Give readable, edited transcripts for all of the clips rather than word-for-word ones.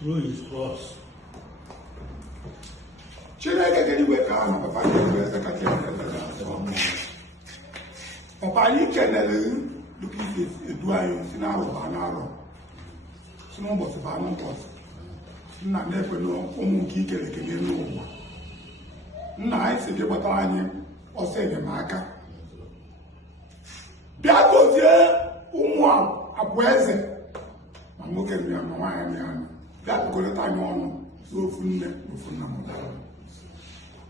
Through his cross. Papa, you can look at this. Do I use an hour? Snow was a banana toss. Not never know whom he can know. Nice if you were trying or say the marker. That was here, a present. I'm looking at me on my hand. That got a time on so full.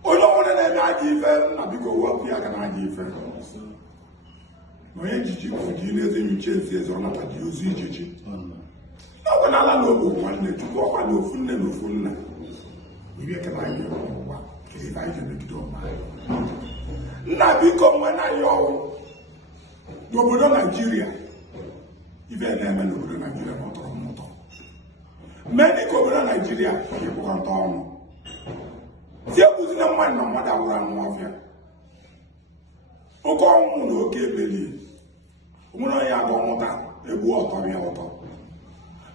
Oh, no one and I give I go work here can I give her. No, you for years in chances or not at you. No one I know one day to go on no full. We can I hear one. If I can make it on my. Now become when I know. You go to Nigeria. If you never know Nigeria, not. Many go to Nigeria, people can't talk. Si akuzi na mwan na mwada wura mwafia. Oko mu no oke beli. Umuna ya go muta ebu oto mi oto.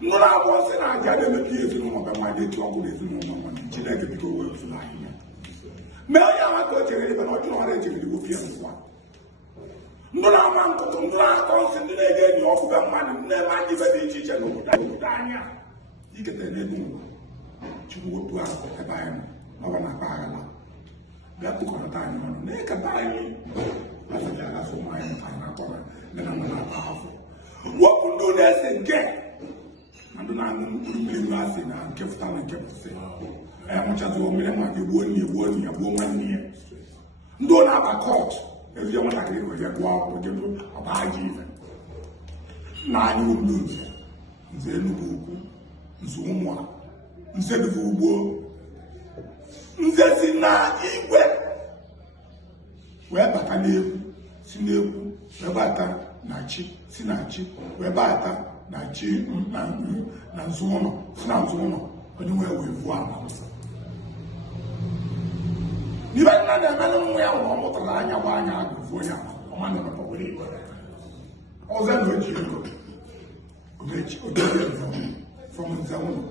Nuna abo se na aja de mepi efi no mo be ma de ti ogo de efi no mo ni chile ke bi ko wo efi na yin. Me o ya ma ko chere be no jino re chere go fia nwa. Nuna ma nko nuna ko se ndi na ge ni ofu be ma ni na ma di be de chi che no da anya. Ikete ne bu. Chukwu tu aso e ba yin. Ọbana paala bịa kụkọrọta anyị ọnụ na-eketa anyị asịrị agasị ụmụ anyị mụta anyị na-akọrọ ndị na mma na-akpa afọ wepụ ndị na-ese nke na ndị na-aṅụ mkpụrụ mmiri nụ asị na nke fụta na nke pụsị mụchazi omere nwa gị gbuo nne ya gbuo nwanne ya ndị ọ na-aba kọt ezie nwatakịrị were gụọ akwụkwọ jebe ọba aja ife nna anyị olu nze Enugu Ukwu nze Ụmụa nze Duvu Ugbo Nze si na igwe wee bata n'egwu si n'egwu wee bata na chi si na chi wee bata na chi na nzu ụlọ si na nzu ụlọ onye wee vuo ama n'ibe nna na-emere nwa ya nwụrụ ọ mụtara anya gba anya agụ vuo ya ọma na emepọ were igwe ọzọ na oji ego ogechi from nze ụlọ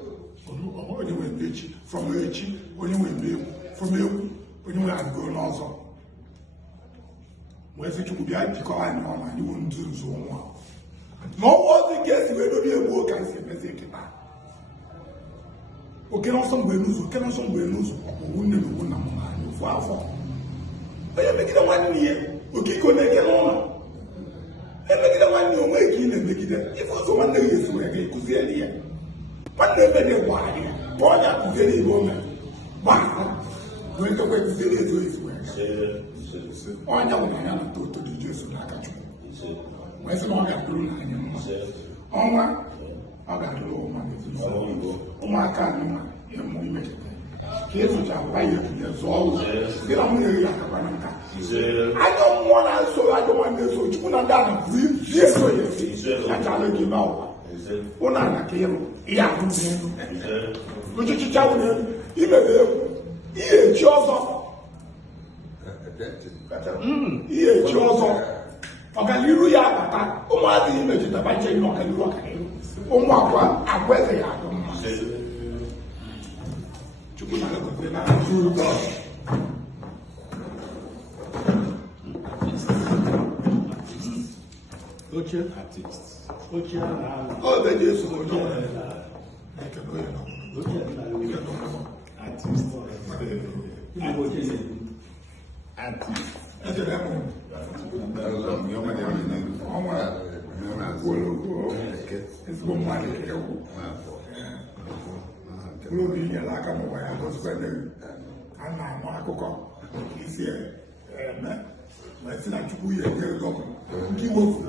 onye nwe echi from echi onye nwe egwu from egwu onye nwe agụgo n'ọzọ wee sị Chukwu bịa jikọọ anyị ọnụ anyị bụ ndị nzu nwa na ọnwa ozi nke esi wee dobe egwu ka esi emezi nkịta oke n'ọsọ mgbe n'ụzọ ọkpụgbu nne na ogbu na mụ na anyị ofu afọ onye megide nwanne ya okike na-eke n'ụlọ emegide nwanne ya onwe ka ị na-emegide ife ụzọ nwanne ya esi wee ga-ekụzieli ya nwanne ebe na-egwara ya bụ onye akụziere ihe ome gbaa wee ndekwa ekụziere ezo esi wee onye nwụrụ anya na toto dị Jesu n'aka Chukwu wee sị na ọ ga-adụrụ n'anya mma ọnwa ọ ga-adụrụ ụma n'ezinụlọ ụmụaka anyị ma ya mụ imecheta ka ezocha gwa ya ekwuye zụọ ụzọ dị na nwunye ya akakwa na nka anya mmụọ na-eso ajọ nwanne eso Chukwu na ndị a na-abụzi ji eso ya esi achala gị na ụwa ụlọ ala ka ịrụ ihe ahụ n'elu uchichicha wụ n'elu imebe egwu ihe echi ọzọ ọganiru ya abata ụmụazị imechitaba nche ihe ọganiru ụmụ agwa eze ya adụ mma Chukwu na-agọzie na Uche Uche ọ dị eso onye obi nyere aka n'ụwa ya gozikwa a na-anụ akụkọ isi eme ma si na Chukwu ya ekere gọọmenti nke iwepụ